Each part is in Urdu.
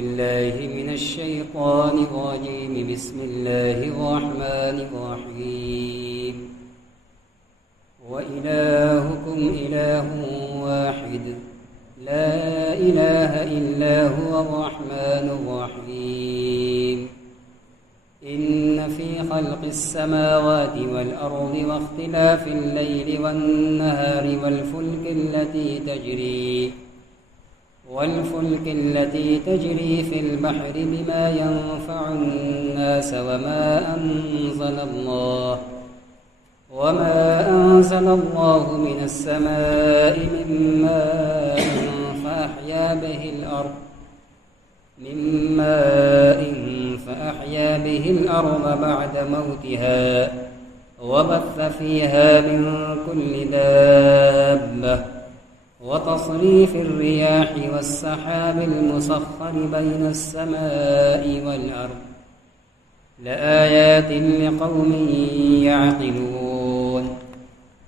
بالله من الشيطان الرجيم. بسم الله الرحمن الرحيم. وإلهكم إله واحد لا إله إلا هو الرحمن الرحيم. إن في خلق السماوات والأرض واختلاف الليل والنهار والفلك التي تجري في البحر بما ينفع الناس وما أنزل الله من السماء من ماء فأحيا به الأرض بعد موتها وبث فيها من كل دابة وتصريف الرياح والسحاب المسخر بين السماء والأرض لآيات لقوم يعقلون.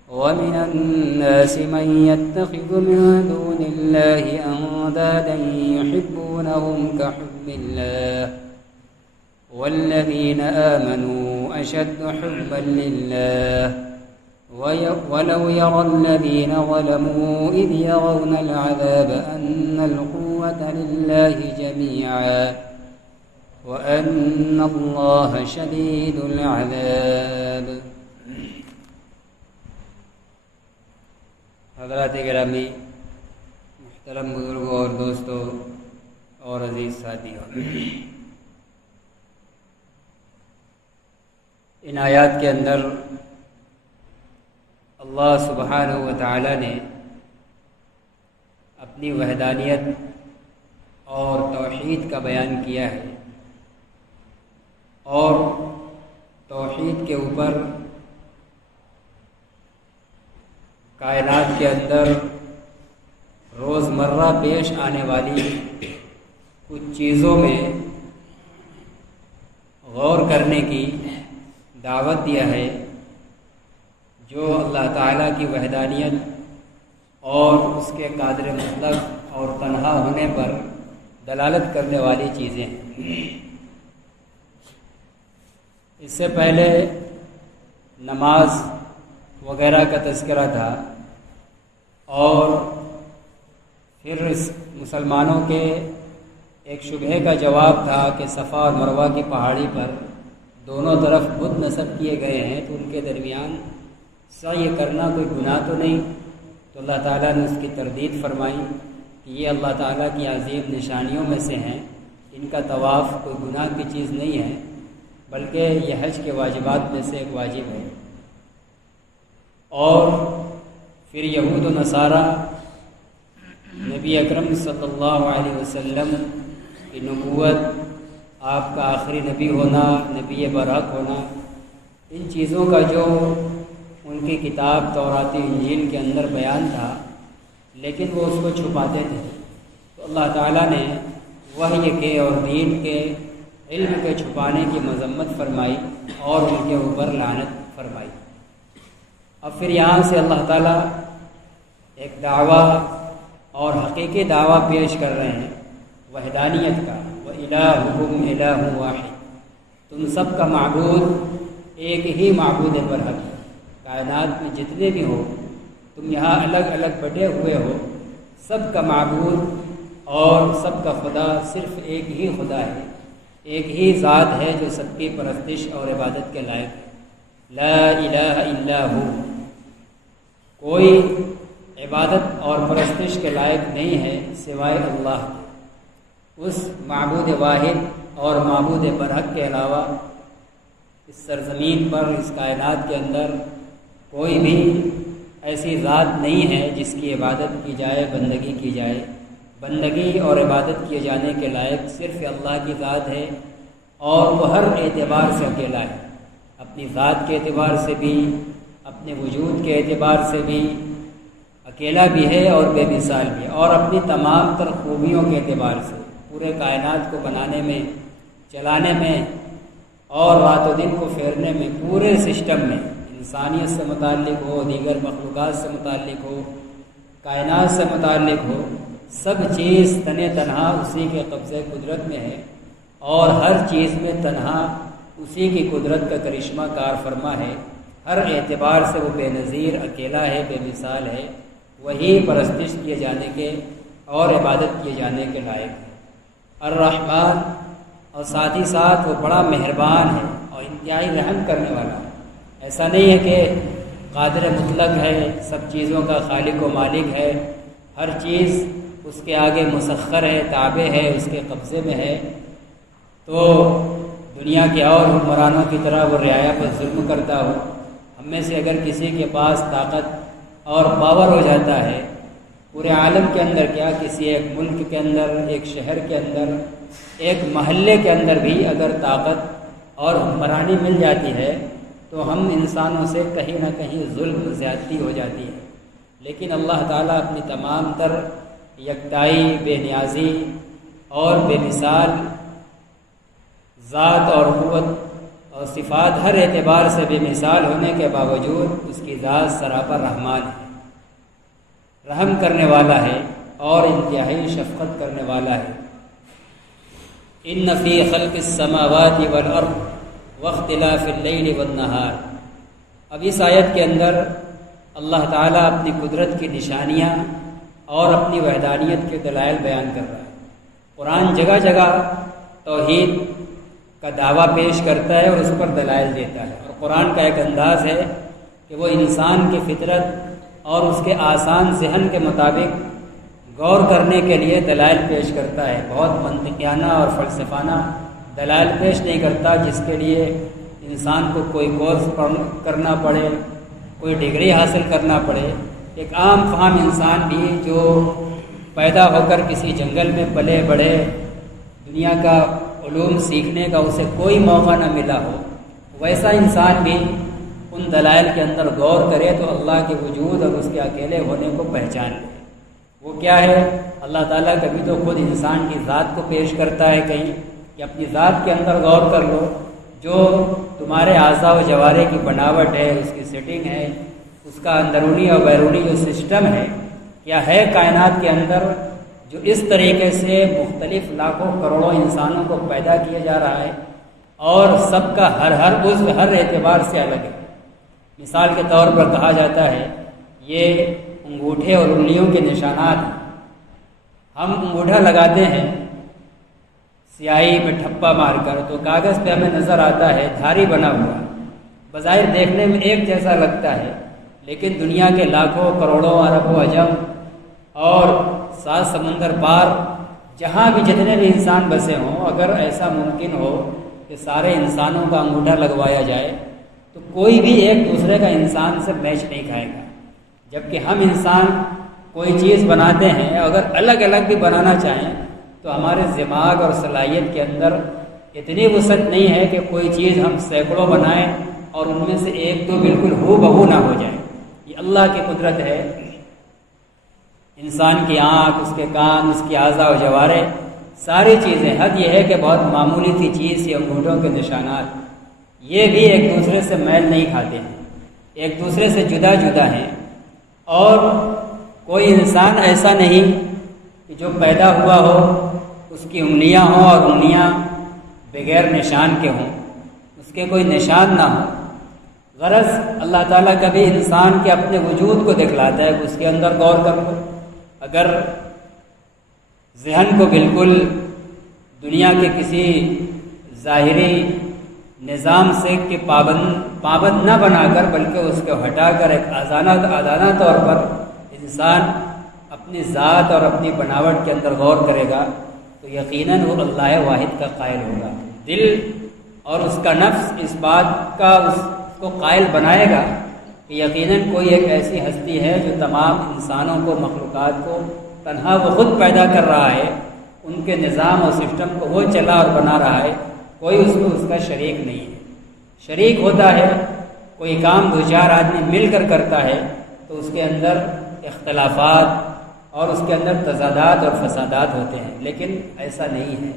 ومن الناس من يتخذ من دون الله أندادا يحبونهم كحب الله والذين آمنوا أشد حبا لله. ولو يرى الذين ظلموا إذ يرون العذاب أن القوة لله جميعا وأن الله شديد العذاب. حضرات گرامی، محترم بزرگوں اور دوستوں اور عزیز ساتھیوں، ان آیات کے اندر اللہ سبحانہ و تعالی نے اپنی وحدانیت اور توحید کا بیان کیا ہے، اور توحید کے اوپر کائنات کے اندر روزمرہ پیش آنے والی کچھ چیزوں میں غور کرنے کی دعوت دیا ہے، جو اللہ تعالیٰ کی وحدانیت اور اس کے قادر مطلق اور تنہا ہونے پر دلالت کرنے والی چیزیں ہیں۔ اس سے پہلے نماز وغیرہ کا تذکرہ تھا، اور پھر مسلمانوں کے ایک شبہے کا جواب تھا کہ صفا اور مروہ کی پہاڑی پر دونوں طرف بت نصب کیے گئے ہیں، تو ان کے درمیان سعی کرنا کوئی گناہ تو نہیں؟ تو اللہ تعالیٰ نے اس کی تردید فرمائی کہ یہ اللہ تعالیٰ کی عظیم نشانیوں میں سے ہیں، ان کا طواف کوئی گناہ کی چیز نہیں ہے، بلکہ یہ حج کے واجبات میں سے ایک واجب ہے۔ اور پھر یہود و نصارہ نبی اکرم صلی اللہ علیہ وسلم کی نبوت، آپ کا آخری نبی ہونا، نبی برحق ہونا، ان چیزوں کا جو ان کی کتاب تورات انجیل کے اندر بیان تھا، لیکن وہ اس کو چھپاتے تھے، تو اللہ تعالیٰ نے وحی کے اور دین کے علم کے چھپانے کی مذمت فرمائی اور ان کے اوپر لعنت فرمائی۔ اب پھر یہاں سے اللہ تعالیٰ ایک دعویٰ اور حقیقی دعویٰ پیش کر رہے ہیں وحدانیت کا۔ وَإِلَٰهُكُمْ إِلَٰهٌ وَاحِدٌ، تم سب کا معبود ایک ہی معبود برحق ہے۔ کائنات میں جتنے بھی ہو، تم یہاں الگ الگ بٹے ہوئے ہو، سب کا معبود اور سب کا خدا صرف ایک ہی خدا ہے، ایک ہی ذات ہے جو سب کی پرستش اور عبادت کے لائق ہے۔ لا الہ الا ہو، کوئی عبادت اور پرستش کے لائق نہیں ہے سوائے اللہ کے۔ اس معبود واحد اور معبود برحق کے علاوہ اس سرزمین پر، اس کائنات کے اندر کوئی بھی ایسی ذات نہیں ہے جس کی عبادت کی جائے، بندگی کی جائے۔ بندگی اور عبادت کیے جانے کے لائق صرف اللہ کی ذات ہے، اور وہ ہر اعتبار سے اکیلا ہے، اپنی ذات کے اعتبار سے بھی، اپنے وجود کے اعتبار سے بھی اکیلا بھی ہے اور بے مثال بھی ہے، اور اپنی تمام تر خوبیوں کے اعتبار سے پورے کائنات کو بنانے میں، چلانے میں اور رات و دن کو پھیرنے میں، پورے سسٹم میں، انسانیت سے متعلق ہو، دیگر مخلوقات سے متعلق ہو، کائنات سے متعلق ہو، سب چیز تنے تنہا اسی کے قبضے قدرت میں ہے، اور ہر چیز میں تنہا اسی کی قدرت کا کرشمہ کار فرما ہے۔ ہر اعتبار سے وہ بے نظیر، اکیلا ہے، بے مثال ہے، وہی پرستش کیے جانے کے اور عبادت کیے جانے کے لائق ہے۔ الرحمن، اور ساتھ ہی ساتھ وہ بڑا مہربان ہے اور انتہائی رحم کرنے والا ہے۔ ایسا نہیں ہے کہ قادر مطلق ہے، سب چیزوں کا خالق و مالک ہے، ہر چیز اس کے آگے مسخر ہے، تابع ہے، اس کے قبضے میں ہے، تو دنیا کے اور حکمرانوں کی طرح وہ رعایا پر ظلم کرتا ہو۔ ہم میں سے اگر کسی کے پاس طاقت اور پاور ہو جاتا ہے، پورے عالم کے اندر کیا، کسی ایک ملک کے اندر، ایک شہر کے اندر، ایک محلے کے اندر بھی اگر طاقت اور حکمرانی مل جاتی ہے تو ہم انسانوں سے کہیں نہ کہیں ظلم زیادتی ہو جاتی ہے۔ لیکن اللہ تعالیٰ اپنی تمام تر یکتائی، بے نیازی اور بے مثال ذات اور قوت اور صفات، ہر اعتبار سے بے مثال ہونے کے باوجود اس کی ذات سراپا رحمان ہے، رحم کرنے والا ہے اور انتہائی شفقت کرنے والا ہے۔ ان فی خلق السماوات والارض واختلاف اللیل والنہار۔ اب اس آیت کے اندر اللہ تعالیٰ اپنی قدرت کی نشانیاں اور اپنی وحدانیت کے دلائل بیان کر رہا ہے۔ قرآن جگہ جگہ توحید کا دعویٰ پیش کرتا ہے اور اس پر دلائل دیتا ہے، اور قرآن کا ایک انداز ہے کہ وہ انسان کی فطرت اور اس کے آسان ذہن کے مطابق غور کرنے کے لیے دلائل پیش کرتا ہے۔ بہت منطقیانہ اور فلسفانہ دلائل پیش نہیں کرتا جس کے لیے انسان کو کوئی کورس کرنا پڑے، کوئی ڈگری حاصل کرنا پڑے۔ ایک عام فہم انسان بھی جو پیدا ہو کر کسی جنگل میں پلے بڑھے، دنیا کا علوم سیکھنے کا اسے کوئی موقع نہ ملا ہو، ویسا انسان بھی ان دلائل کے اندر غور کرے تو اللہ کے وجود اور اس کے اکیلے ہونے کو پہچان لے۔ وہ کیا ہے؟ اللہ تعالیٰ کبھی تو خود انسان کی ذات کو پیش کرتا ہے کہیں کہ اپنی ذات کے اندر غور کر لو، جو تمہارے اعضاء و جوارح کی بناوٹ ہے، اس کی سیٹنگ ہے، اس کا اندرونی اور بیرونی جو سسٹم ہے، کیا ہے کائنات کے اندر جو اس طریقے سے مختلف لاکھوں کروڑوں انسانوں کو پیدا کیا جا رہا ہے اور سب کا ہر عضو ہر اعتبار سے الگ ہے۔ مثال کے طور پر کہا جاتا ہے یہ انگوٹھے اور انگلیوں کے نشانات ہیں۔ ہم انگوٹھا لگاتے ہیں سیاہی میں ٹھپا مار کر تو کاغذ پہ ہمیں نظر آتا ہے دھاری بنا ہوا، بظاہر دیکھنے میں ایک جیسا لگتا ہے، لیکن دنیا کے لاکھوں کروڑوں اربوں عجم اور 7 سمندر پار جہاں بھی جتنے بھی انسان بسے ہوں، اگر ایسا ممکن ہو کہ سارے انسانوں کا انگوٹھا لگوایا جائے تو کوئی بھی ایک دوسرے کا انسان سے میچ نہیں کھائے گا۔ جبکہ ہم انسان کوئی چیز بناتے ہیں، اگر الگ الگ بھی بنانا چاہیں تو ہمارے دماغ اور صلاحیت کے اندر اتنی وسعت نہیں ہے کہ کوئی چیز ہم سینکڑوں بنائیں اور ان میں سے ایک دو بالکل ہو بہو نہ ہو جائے۔ یہ اللہ کی قدرت ہے۔ انسان کی آنکھ، اس کے کان، اس کی اعضاء و جوارح، ساری چیزیں، حد یہ ہے کہ بہت معمولی سی چیز یہ انگوٹھوں کے نشانات، یہ بھی ایک دوسرے سے میل نہیں کھاتے ہیں، ایک دوسرے سے جدا جدا ہیں، اور کوئی انسان ایسا نہیں کہ جو پیدا ہوا ہو اس کی انگلیاں ہوں اور انگلیاں بغیر نشان کے ہوں، اس کے کوئی نشان نہ ہو۔ غرض اللہ تعالیٰ کبھی انسان کے اپنے وجود کو دکھلاتا ہے کہ اس کے اندر غور کر لو۔ اگر ذہن کو بالکل دنیا کے کسی ظاہری نظام سے کہ پابند نہ بنا کر، بلکہ اس کو ہٹا کر ایک آزادانہ طور پر انسان اپنی ذات اور اپنی بناوٹ کے اندر غور کرے گا تو یقیناً وہ اللہ واحد کا قائل ہوگا۔ دل اور اس کا نفس اس بات کا اس کو قائل بنائے گا کہ یقیناً کوئی ایک ایسی ہستی ہے جو تمام انسانوں کو، مخلوقات کو تنہا وہ خود پیدا کر رہا ہے، ان کے نظام اور سسٹم کو وہ چلا اور بنا رہا ہے، کوئی اس کو اس کا شریک نہیں ہے۔ شریک ہوتا ہے کوئی کام دو چار آدمی مل کر کرتا ہے تو اس کے اندر اختلافات اور اس کے اندر تضادات اور فسادات ہوتے ہیں، لیکن ایسا نہیں ہے۔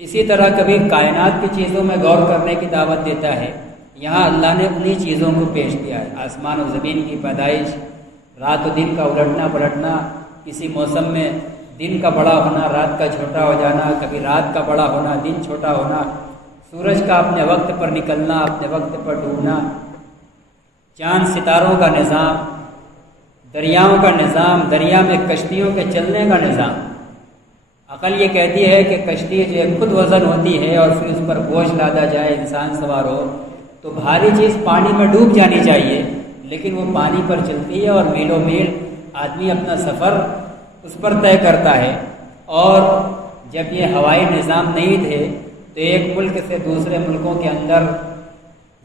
اسی طرح کبھی کائنات کی چیزوں میں غور کرنے کی دعوت دیتا ہے، یہاں اللہ نے انہی چیزوں کو پیش کیا ہے، آسمان و زمین کی پیدائش، رات و دن کا الٹنا پلٹنا، کسی موسم میں دن کا بڑا ہونا، رات کا چھوٹا ہو جانا، کبھی رات کا بڑا ہونا، دن چھوٹا ہونا، سورج کا اپنے وقت پر نکلنا، اپنے وقت پر ڈوبنا، چاند ستاروں کا نظام، دریاؤں کا نظام، دریا میں کشتیوں کے چلنے کا نظام۔ عقل یہ کہتی ہے کہ کشتی جو خود وزن ہوتی ہے اور پھر اس پر بوجھ لادا جائے، انسان سوار ہو، تو بھاری چیز پانی میں ڈوب جانی چاہیے، لیکن وہ پانی پر چلتی ہے اور میلوں میل آدمی اپنا سفر اس پر طے کرتا ہے۔ اور جب یہ ہوائی نظام نہیں تھے تو ایک ملک سے دوسرے ملکوں کے اندر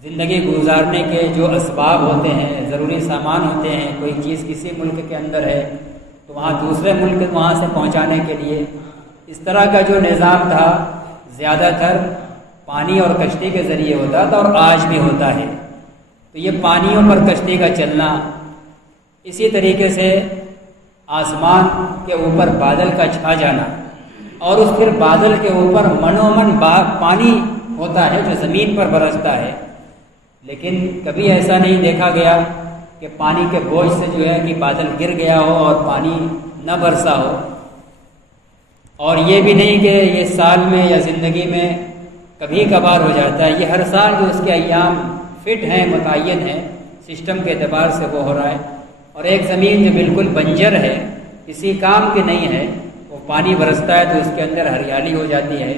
زندگی گزارنے کے جو اسباب ہوتے ہیں، ضروری سامان ہوتے ہیں، کوئی چیز کسی ملک کے اندر ہے تو وہاں دوسرے ملک وہاں سے پہنچانے کے لیے اس طرح کا جو نظام تھا زیادہ تر پانی اور کشتی کے ذریعے ہوتا تھا، اور آج بھی ہوتا ہے۔ تو یہ پانیوں پر کشتی کا چلنا، اسی طریقے سے آسمان کے اوپر بادل کا چھا جانا، اور اس پھر بادل کے اوپر منومن پانی ہوتا ہے جو زمین پر برستا ہے، لیکن کبھی ایسا نہیں دیکھا گیا کہ پانی کے بوجھ سے جو ہے کہ بادل گر گیا ہو اور پانی نہ برسا ہو۔ اور یہ بھی نہیں کہ یہ سال میں یا زندگی میں کبھی کبھار ہو جاتا ہے، یہ ہر سال جو اس کے ایام فٹ ہیں، متعین ہیں، سسٹم کے اعتبار سے وہ ہو رہا ہے۔ اور ایک زمین جو بالکل بنجر ہے، کسی کام کی نہیں ہے، وہ پانی برستا ہے تو اس کے اندر ہریالی ہو جاتی ہے،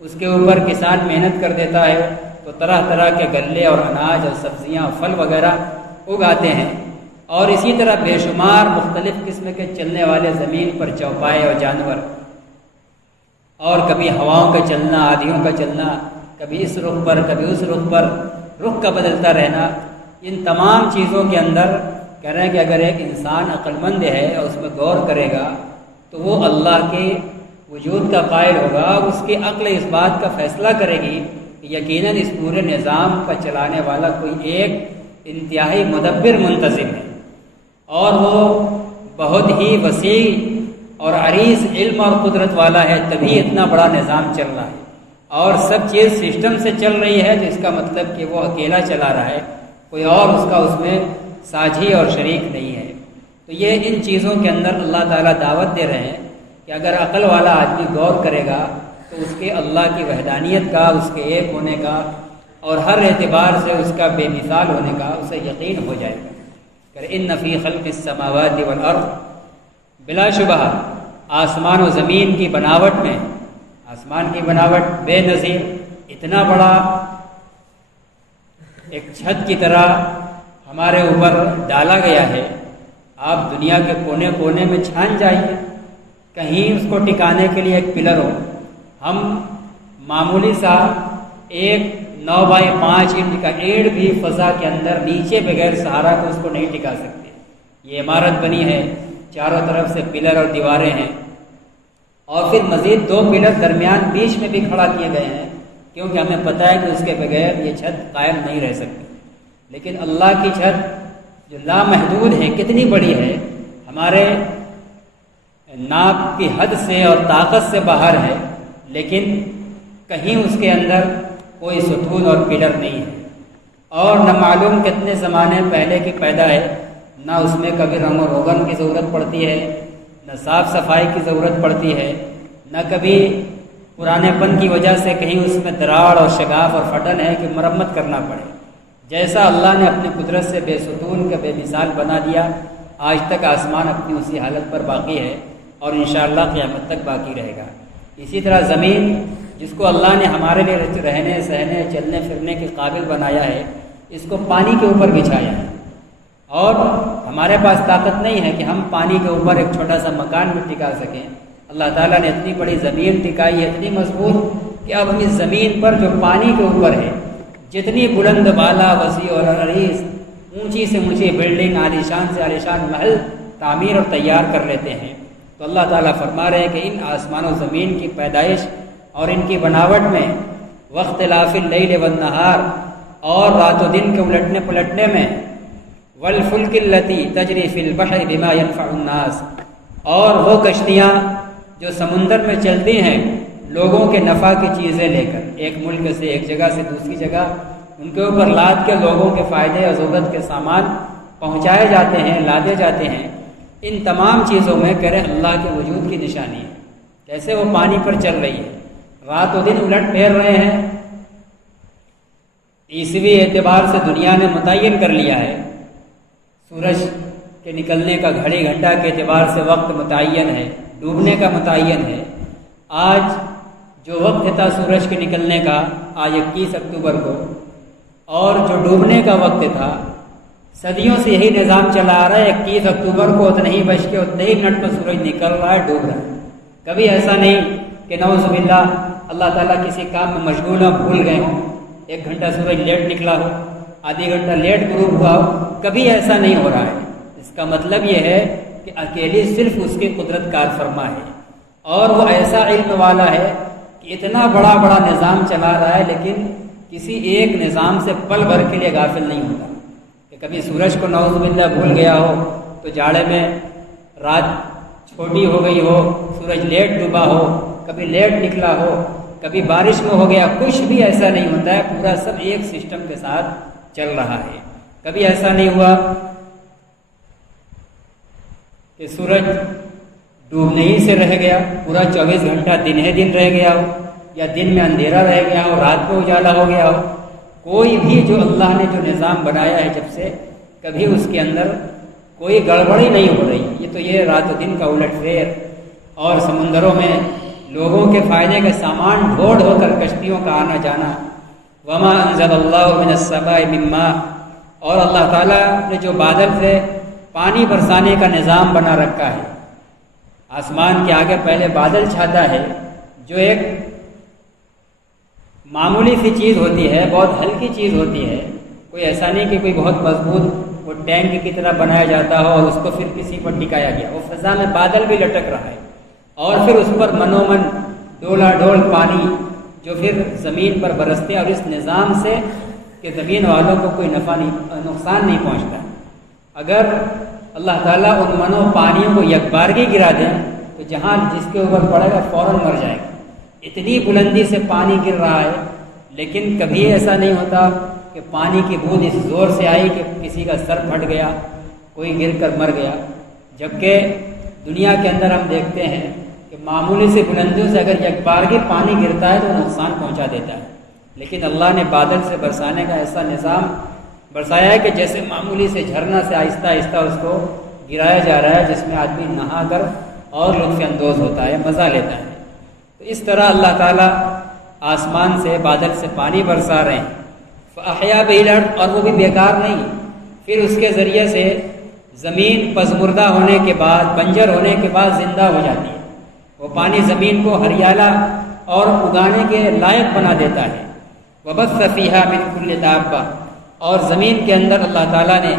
اس کے اوپر کسان محنت کر دیتا ہے تو طرح طرح کے غلے اور اناج اور سبزیاں، پھل وغیرہ اگاتے ہیں۔ اور اسی طرح بے شمار مختلف قسم کے چلنے والے زمین پر چوپائے اور جانور، اور کبھی ہواؤں کا چلنا، آندھیوں کا چلنا، کبھی اس رخ پر کبھی اس رخ پر، رخ کا بدلتا رہنا، ان تمام چیزوں کے اندر کہہ رہے ہیں کہ اگر ایک انسان عقل مند ہے اور اس میں غور کرے گا تو وہ اللہ کے وجود کا قائل ہوگا، اور اس کی عقل اس بات کا فیصلہ کرے گی کہ یقیناً اس پورے نظام کا چلانے والا کوئی ایک انتہائی مدبر منتظم ہے، اور وہ بہت ہی وسیع اور عریض علم اور قدرت والا ہے، تبھی اتنا بڑا نظام چل رہا ہے، اور سب چیز سسٹم سے چل رہی ہے، تو اس کا مطلب کہ وہ اکیلا چلا رہا ہے، کوئی اور اس کا اس میں ساجھی اور شریک نہیں ہے۔ تو یہ ان چیزوں کے اندر اللہ تعالیٰ دعوت دے رہے ہیں کہ اگر عقل والا آدمی غور کرے گا تو اس کے اللہ کی وحدانیت کا، اس کے ایک ہونے کا اور ہر اعتبار سے اس کا بے مثال ہونے کا اسے یقین ہو جائے گا۔ کہ ان فی خلق السماوات والارض، بلا شبہ آسمان و زمین کی بناوٹ میں، آسمان کی بناوٹ بے نظیر، اتنا بڑا ایک چھت کی طرح ہمارے اوپر ڈالا گیا ہے، آپ دنیا کے کونے کونے میں چھان جائیے، کہیں اس کو ٹکانے کے لیے ایک پلر ہو۔ ہم معمولی سا 1.9x5 انچ کا اینٹ بھی فضا کے اندر نیچے بغیر سہارا کو اس کو نہیں ٹکا سکتے۔ یہ عمارت بنی ہے، چاروں طرف سے پلر اور دیواریں ہیں، اور پھر مزید 2 پلر درمیان بیچ میں بھی کھڑا کیے گئے ہیں، کیونکہ ہمیں پتہ ہے کہ اس کے بغیر یہ چھت قائم نہیں رہ سکتی۔ لیکن اللہ کی چھت جو لامحدود ہے، کتنی بڑی ہے، ہمارے ناپ کی حد سے اور طاقت سے باہر ہے، لیکن کہیں اس کے اندر کوئی ستون اور پلر نہیں ہے، اور نہ معلوم کتنے زمانے پہلے کی پیدا ہے، نہ اس میں کبھی رنگ و روغن کی ضرورت پڑتی ہے، نہ صاف صفائی کی ضرورت پڑتی ہے، نہ کبھی پرانے پن کی وجہ سے کہیں اس میں دراڑ اور شگاف اور پھٹن ہے کہ مرمت کرنا پڑے۔ جیسا اللہ نے اپنی قدرت سے بے ستون کا بے مثال بنا دیا، آج تک آسمان اپنی اسی حالت پر باقی ہے، اور انشاءاللہ قیامت تک باقی رہے گا۔ اسی طرح زمین جس کو اللہ نے ہمارے لیے رہنے سہنے چلنے پھرنے کے قابل بنایا ہے، اس کو پانی کے اوپر بچھایا ہے، اور ہمارے پاس طاقت نہیں ہے کہ ہم پانی کے اوپر ایک چھوٹا سا مکان بھی ٹکا سکیں۔ اللہ تعالیٰ نے اتنی بڑی زمین ٹکائی ہے، اتنی مضبوط، کہ اب ہم اس زمین پر جو پانی کے اوپر ہے، جتنی بلند بالا وسیع اور عریض، اونچی سے اونچی بلڈنگ، عالیشان سے عالیشان محل تعمیر اور تیار کر لیتے ہیں۔ تو اللہ تعالیٰ فرما رہے ہیں کہ ان آسمان و زمین کی پیدائش اور ان کی بناوٹ میں، واختلاف اللیل والنہار، اور رات و دن کے الٹنے پلٹنے میں، والفلک التی تجری فی البحر بما ينفع الناس، اور وہ کشتیاں جو سمندر میں چلتی ہیں لوگوں کے نفع کی چیزیں لے کر، ایک ملک سے ایک جگہ سے دوسری جگہ ان کے اوپر لاد کے لوگوں کے فائدے اور ضرورت کے سامان پہنچائے جاتے ہیں، لادے جاتے ہیں۔ ان تمام چیزوں میں کہہ رہے اللہ کے وجود کی نشانی ہے. جیسے وہ پانی پر چل رہی ہے، رات و دن الٹ پھیر رہے ہیں. عیسوی اعتبار سے دنیا نے متعین کر لیا ہے، سورج کے نکلنے کا گھڑی گھنٹہ کے اعتبار سے وقت متعین ہے، ڈوبنے کا متعین ہے. آج جو وقت تھا سورج کے نکلنے کا آج 21 اکتوبر کو، اور جو ڈوبنے کا وقت تھا صدیوں سے یہی نظام چلا آ رہا ہے. 21 اکتوبر کو اتنے ہی بج کے اتنے ہی منٹ پر سورج نکل رہا ہے، ڈوب رہا ہے. کبھی ایسا نہیں کہ نعوذ باللہ اللہ تعالیٰ کسی کام میں مشغول ہو، بھول گئے ہوں، 1 گھنٹہ سورج لیٹ نکلا ہو، آدھی گھنٹہ لیٹ غروب ہوا ہو. کبھی ایسا نہیں ہو رہا ہے. اس کا مطلب یہ ہے کہ اکیلی صرف اس کی قدرت کار فرما ہے، اور وہ ایسا علم والا ہے کہ اتنا بڑا بڑا نظام چلا رہا ہے لیکن کسی ایک نظام سے پل بھر کے لیے غافل نہیں ہوتا. کہ کبھی سورج کو نعوذ باللہ بھول گیا ہو تو جاڑے میں رات چھوٹی ہو گئی ہو، سورج لیٹ ڈوبا ہو، کبھی لیٹ نکلا ہو، کبھی بارش میں ہو گیا، کچھ بھی ایسا نہیں ہوتا ہے. پورا سب ایک سسٹم کے ساتھ چل رہا ہے. کبھی ایسا نہیں ہوا کہ سورج ڈوبنے ہی سے رہ گیا، پورا 24 گھنٹہ دن ہے دن رہ گیا ہو، یا دن میں اندھیرا رہ گیا ہو، رات کو اجالا ہو گیا ہو. کوئی بھی جو اللہ نے جو نظام بنایا ہے جب سے، کبھی اس کے اندر کوئی گڑبڑی نہیں ہو رہی. یہ رات و دن کا الٹ پھیر، اور سمندروں میں لوگوں کے فائدے کا سامان ڈھو ڈھو کر کشتیوں کا آنا جانا. وما انزل اللہ من السماء من ماء، اور اللہ تعالیٰ نے جو بادل سے پانی برسانے کا نظام بنا رکھا ہے. آسمان کے آگے پہلے بادل چھاتا ہے، جو ایک معمولی سی چیز ہوتی ہے، بہت ہلکی چیز ہوتی ہے. کوئی ایسا نہیں کہ کوئی بہت مضبوط وہ ٹینک کی طرح بنایا جاتا ہو اور اس کو پھر کسی پر ٹکایا گیا. وہ فضا میں بادل بھی لٹک رہا ہے، اور پھر اس پر منومن ڈولا ڈول پانی جو پھر زمین پر برستے ہیں، اور اس نظام سے کہ زمین والوں کو کوئی نقصان نہیں پہنچتا. اگر اللہ تعالیٰ ان منو پانیوں کو یکبارگی گرا دیں تو جہاں جس کے اوپر پڑے گا فوراً مر جائے گا. اتنی بلندی سے پانی گر رہا ہے، لیکن کبھی ایسا نہیں ہوتا کہ پانی کی بوند اس زور سے آئی کہ کسی کا سر پھٹ گیا، کوئی گر کر مر گیا. جبکہ دنیا کے اندر ہم دیکھتے ہیں کہ معمولی سے بلندیوں سے اگر یکبارگی پانی گرتا ہے تو نقصان پہنچا دیتا ہے. لیکن اللہ نے بادل سے برسانے کا ایسا نظام برسایا ہے کہ جیسے معمولی سے جھرنا سے آہستہ آہستہ اس کو گرایا جا رہا ہے، جس میں آدمی نہا کر اور لطف اندوز ہوتا ہے، مزہ لیتا ہے. تو اس طرح اللہ تعالیٰ آسمان سے بادل سے پانی برسا رہے ہیں. فَأَحْيَا بِهِ الْأَرْضَ، اور وہ بھی بیکار نہیں، پھر اس کے ذریعے سے زمین پزمردہ ہونے کے بعد، بنجر ہونے کے بعد زندہ ہو جاتی ہے. وہ پانی زمین کو ہریالہ اور اگانے کے لائق بنا دیتا ہے. وَبَثَّ فِيهَا مِن كُلِّ دَابَّةٍ، اور زمین کے اندر اللہ تعالیٰ نے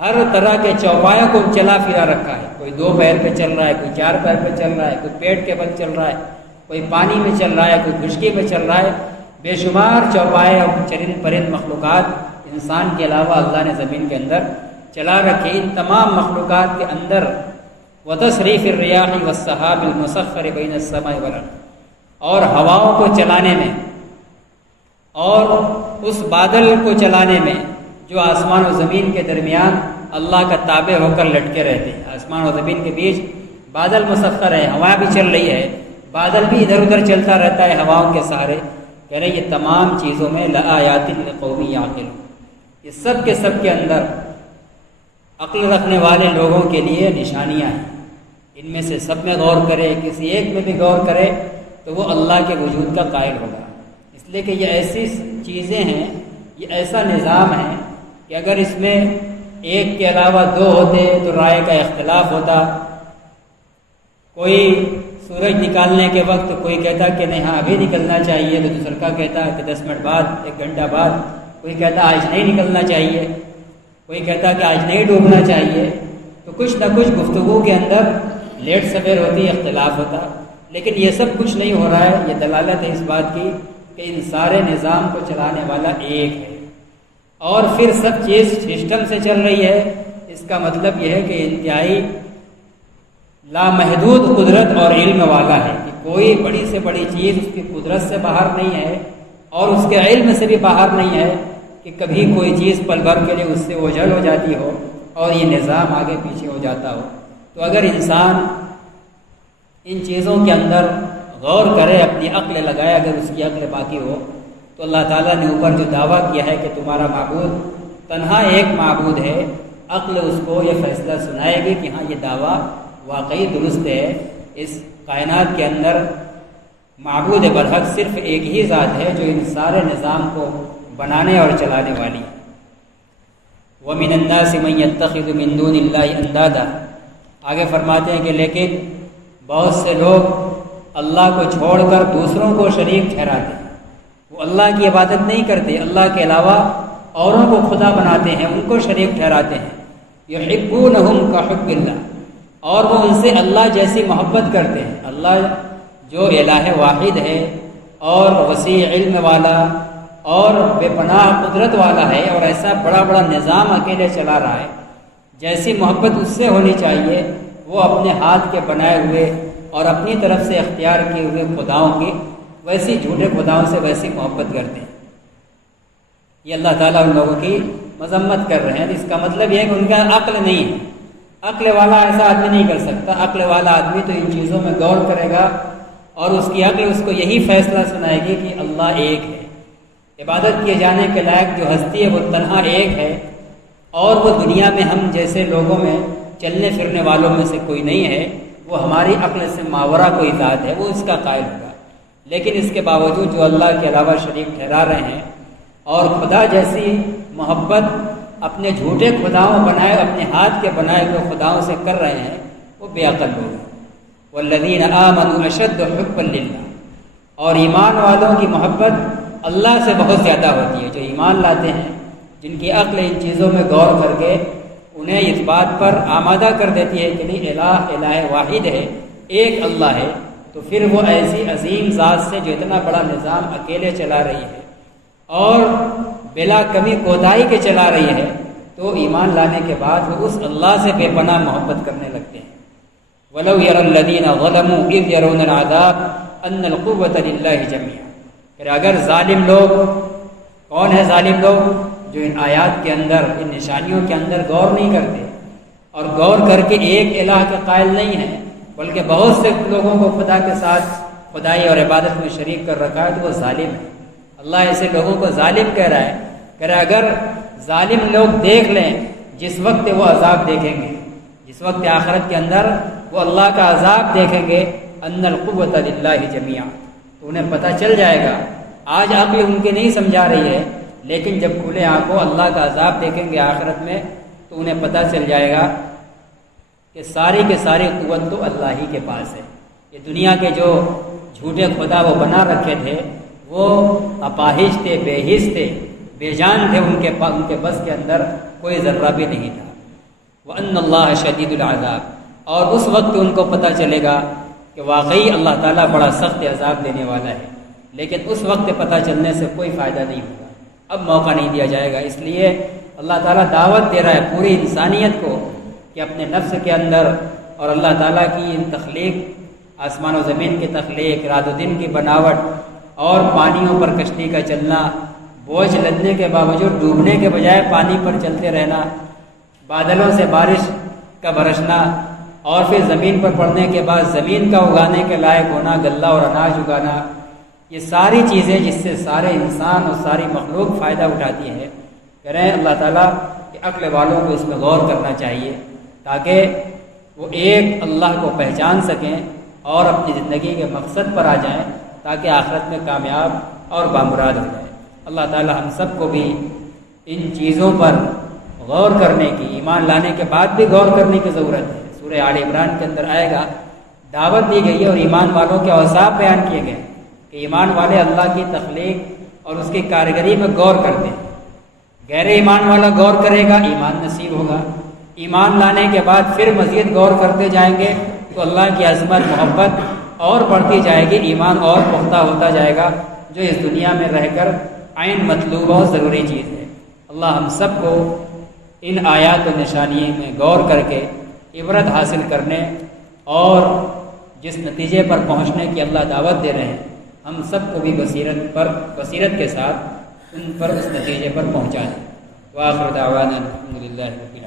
ہر طرح کے چوپایوں کو چلا پھرا رکھا ہے. کوئی 2 پیر پہ چل رہا ہے، کوئی 4 پیر پہ چل رہا ہے، کوئی پیٹ کے بل چل رہا ہے، کوئی پانی میں چل رہا ہے، کوئی خشکی میں چل رہا ہے. بے شمار چوپائے اور چرند پرند مخلوقات انسان کے علاوہ اللہ نے زمین کے اندر چلا رکھے. ان تمام مخلوقات کے اندر وَتَصْرِيفِ الرِّيَاحِ وَالسَّحَابِ الْمُسَخَّرِ بَيْنَ السَّمَاءِ وَالْأَرْضِ، اور ہواؤں کو چلانے میں اور اس بادل کو چلانے میں جو آسمان و زمین کے درمیان اللہ کا تابع ہو کر لٹکے رہتے ہیں. آسمان و زمین کے بیچ بادل مسخر ہے، ہوا بھی چل رہی ہے، بادل بھی ادھر ادھر چلتا رہتا ہے ہواؤں کے سہارے. کہہ رہے یہ تمام چیزوں میں لآیات لقوم یعقلون، یہ سب کے اندر عقل رکھنے والے لوگوں کے لیے نشانیاں ہیں. ان میں سے سب میں غور کرے، کسی ایک میں بھی غور کرے تو وہ اللہ کے وجود کا قائل ہوگا. اس لیے کہ یہ ایسی چیزیں ہیں، یہ ایسا نظام ہے کہ اگر اس میں ایک کے علاوہ 2 ہوتے تو رائے کا اختلاف ہوتا. کوئی سورج نکالنے کے وقت کوئی کہتا کہ نہیں ہاں ابھی نکلنا چاہیے، تو دوسرا کا کہتا کہ 10 منٹ بعد، 1 گھنٹہ بعد. کوئی کہتا آج نہیں نکلنا چاہیے، کوئی کہتا کہ آج نہیں ڈوبنا چاہیے. تو کچھ نہ کچھ گفتگو کے اندر لیٹ سویر ہوتی، اختلاف ہوتا. لیکن یہ سب کچھ نہیں ہو رہا ہے. یہ دلالت ہے اس بات کی کہ ان سارے نظام کو چلانے والا ایک ہے، اور پھر سب چیز سسٹم سے چل رہی ہے. اس کا مطلب یہ ہے کہ انتہائی لامحدود قدرت اور علم والا ہے کہ کوئی بڑی سے بڑی چیز اس کی قدرت سے باہر نہیں ہے اور اس کے علم سے بھی باہر نہیں ہے کہ کبھی کوئی چیز پل بھر کے لیے اس سے اوجھل ہو جاتی ہو اور یہ نظام آگے پیچھے ہو جاتا ہو. تو اگر انسان ان چیزوں کے اندر غور کرے، اپنی عقل لگائے، اگر اس کی عقل باقی ہو، تو اللہ تعالیٰ نے اوپر جو دعویٰ کیا ہے کہ تمہارا معبود تنہا ایک معبود ہے، عقل اس کو یہ فیصلہ سنائے گی کہ ہاں یہ دعویٰ واقعی درست ہے، اس کائنات کے اندر معبود برحق صرف ایک ہی ذات ہے جو ان سارے نظام کو بنانے اور چلانے والی ہے۔ وَمِنَ النَّاسِ مَن يَتَّخِذُ مِن دُونِ اللَّهِ أَندَادًا، آگے فرماتے ہیں کہ لیکن بہت سے لوگ اللہ کو چھوڑ کر دوسروں کو شریک ٹھہراتے ہیں، وہ اللہ کی عبادت نہیں کرتے، اللہ کے علاوہ اوروں کو خدا بناتے ہیں، ان کو شریک ٹھہراتے ہیں۔ يُحِبُّونَهُمْ كَحُبِّ اللَّهِ، اور وہ ان سے اللہ جیسی محبت کرتے ہیں۔ اللہ جو الہ واحد ہے اور وسیع علم والا اور بے پناہ قدرت والا ہے، اور ایسا بڑا بڑا نظام اکیلے چلا رہا ہے، جیسی محبت اس سے ہونی چاہیے، وہ اپنے ہاتھ کے بنائے ہوئے اور اپنی طرف سے اختیار کیے ہوئے خداؤں کی ویسی جھوٹے خداؤں سے ویسی محبت کرتے ہیں۔ یہ اللہ تعالیٰ ان لوگوں کی مذمت کر رہے ہیں۔ اس کا مطلب یہ ہے کہ ان کا عقل نہیں ہے، عقل والا ایسا آدمی نہیں کر سکتا۔ عقل والا آدمی تو ان چیزوں میں غور کرے گا اور اس کی عقل اس کو یہی فیصلہ سنائے گی کہ اللہ ایک ہے، عبادت کیے جانے کے لائق جو ہستی ہے وہ تنہا ایک ہے، اور وہ دنیا میں ہم جیسے لوگوں میں چلنے پھرنے والوں میں سے کوئی نہیں ہے، وہ ہماری عقل سے ماورا کوئی ذات ہے، وہ اس کا قائل ہوگا۔ لیکن اس کے باوجود جو اللہ کے علاوہ شریک ٹھہرا رہے ہیں اور خدا جیسی محبت اپنے جھوٹے خداؤں بنائے، اپنے ہاتھ کے بنائے ہوئے خداؤں سے کر رہے ہیں، وہ بے عقل لوگ ہیں۔ والذین آمنوا اشد حبا للہ، اور ایمان والوں کی محبت اللہ سے بہت زیادہ ہوتی ہے۔ جو ایمان لاتے ہیں، جن کی عقل ان چیزوں میں غور کر کے انہیں اس بات پر آمادہ کر دیتی ہے کہ نہیں، الہ واحد ہے، ایک اللہ ہے، تو پھر وہ ایسی عظیم ذات سے جو اتنا بڑا نظام اکیلے چلا رہی ہے اور بلا کمی کوتاہی کے چلا رہی ہے، تو ایمان لانے کے بعد وہ اس اللہ سے بے پناہ محبت کرنے لگتے ہیں۔ وَلَوْ يَرَى الَّذِينَ ظَلَمُوا إِذْ يَرَوْنَ الْعَذَابَ أَنَّ الْقُوَّةَ لِلَّهِ جَمِيعًا، پھر اگر ظالم لوگ، کون ہے ظالم لوگ؟ جو ان آیات کے اندر، ان نشانیوں کے اندر غور نہیں کرتے اور غور کر کے ایک الہ کے قائل نہیں ہے، بلکہ بہت سے لوگوں کو خدا کے ساتھ خدائی اور عبادت میں شریک کر رکھا ہے، تو وہ ظالم ہے۔ اللہ ایسے لوگوں کو ظالم کہہ رہا ہے، کہہ رہا ہے اگر ظالم لوگ دیکھ لیں جس وقت وہ عذاب دیکھیں گے، جس وقت آخرت کے اندر وہ اللہ کا عذاب دیکھیں گے، ان القوۃ للہ جميعا، تو انہیں پتہ چل جائے گا۔ آج عقل ان کی نہیں سمجھا رہی ہے، لیکن جب کھلے آنکھوں اللہ کا عذاب دیکھیں گے آخرت میں، تو انہیں پتہ چل جائے گا کہ ساری کے ساری قوت تو اللہ ہی کے پاس ہے۔ یہ دنیا کے جو جھوٹے خدا وہ بنا رکھے تھے، وہ اپاہج تھے، بے حس تھے، بے جان تھے، ان کے بس کے اندر کوئی ذرہ بھی نہیں تھا۔ وَأَنَّ اللَّهَ شَدِيدُ الْعَذَابِ، اور اس وقت ان کو پتہ چلے گا کہ واقعی اللہ تعالیٰ بڑا سخت عذاب دینے والا ہے، لیکن اس وقت پتہ چلنے سے کوئی فائدہ نہیں ہوگا، اب موقع نہیں دیا جائے گا۔ اس لیے اللہ تعالیٰ دعوت دے رہا ہے پوری انسانیت کو کہ اپنے نفس کے اندر اور اللہ تعالیٰ کی ان تخلیق، آسمان و زمین کی تخلیق، رات و دن کی بناوٹ اور پانیوں پر کشتی کا چلنا، بوجھ لدنے کے باوجود ڈوبنے کے بجائے پانی پر چلتے رہنا، بادلوں سے بارش کا برسنا، اور پھر زمین پر پڑنے کے بعد زمین کا اگانے کے لائق ہونا، غلہ اور اناج اگانا، یہ ساری چیزیں جس سے سارے انسان اور ساری مخلوق فائدہ اٹھاتی ہے۔ کہہ رہے ہیں اللہ تعالیٰ کہ عقل والوں کو اس میں غور کرنا چاہیے تاکہ وہ ایک اللہ کو پہچان سکیں اور اپنی زندگی کے مقصد پر آ جائیں، تاکہ آخرت میں کامیاب اور بامراد ہو جائیں۔ اللہ تعالیٰ ہم سب کو بھی ان چیزوں پر غور کرنے کی، ایمان لانے کے بعد بھی غور کرنے کی ضرورت ہے۔ سورہ آل عمران کے اندر آئے گا، دعوت دی گئی ہے اور ایمان والوں کے اوصاف بیان کیے گئے کہ ایمان والے اللہ کی تخلیق اور اس کی کارگری میں غور کرتے ہیں۔ غیر ایمان والا غور کرے گا، ایمان نصیب ہوگا۔ ایمان لانے کے بعد پھر مزید غور کرتے جائیں گے تو اللہ کی عظمت، محبت اور بڑھتی جائے گی، ایمان اور پختہ ہوتا جائے گا، جو اس دنیا میں رہ کر عین مطلوب اور ضروری چیز ہے۔ اللہ ہم سب کو ان آیات و نشانی میں غور کر کے عبرت حاصل کرنے اور جس نتیجے پر پہنچنے کی اللہ دعوت دے رہے ہیں، ہم سب کو بھی بصیرت کے ساتھ ان پر اس نتیجے پر پہنچا دیں۔ وآخر دعوانا الحمدللہ رب العالمین۔